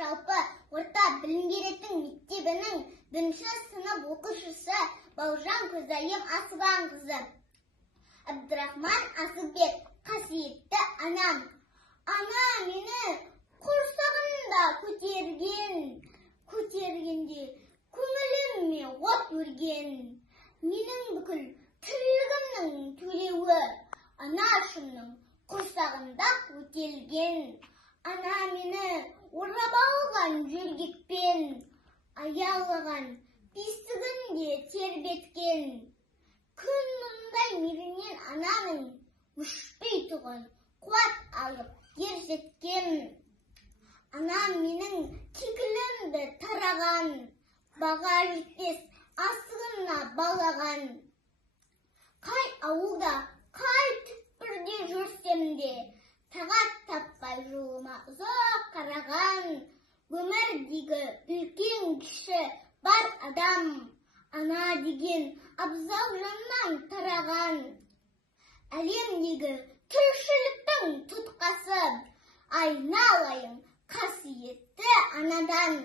жалпы орта білім беретін мектебінің 1-ші сынып оқушысы Бауыржан Көзайым Асыланқызы. Абдрахман Асылбек, қасиетті анам. Ана мені құрсағында көтергенде көңіліме от өрген. Менің бүкіл тірлігімнің төлеуі анашымның құрсағында өтелген. Ана мені орап алған жөргекпен, аялаған бесігінде тербеткен. Күн мұндай мейірімнен ананың өшпей туған қуат алып ержеткен. Анам менің кекілімді тараған, баға жетпес асығына балаған. Қай ауылда, қай түкпірде жүрсем де, тағат таппай жолыма ұзақ қараған. Өмірдегі үлкен кіші бар адам, ана деген абзал жаннан тараған. Әлемдегі тіршіліктің тұтқасы, айналайын қасиетті анадан.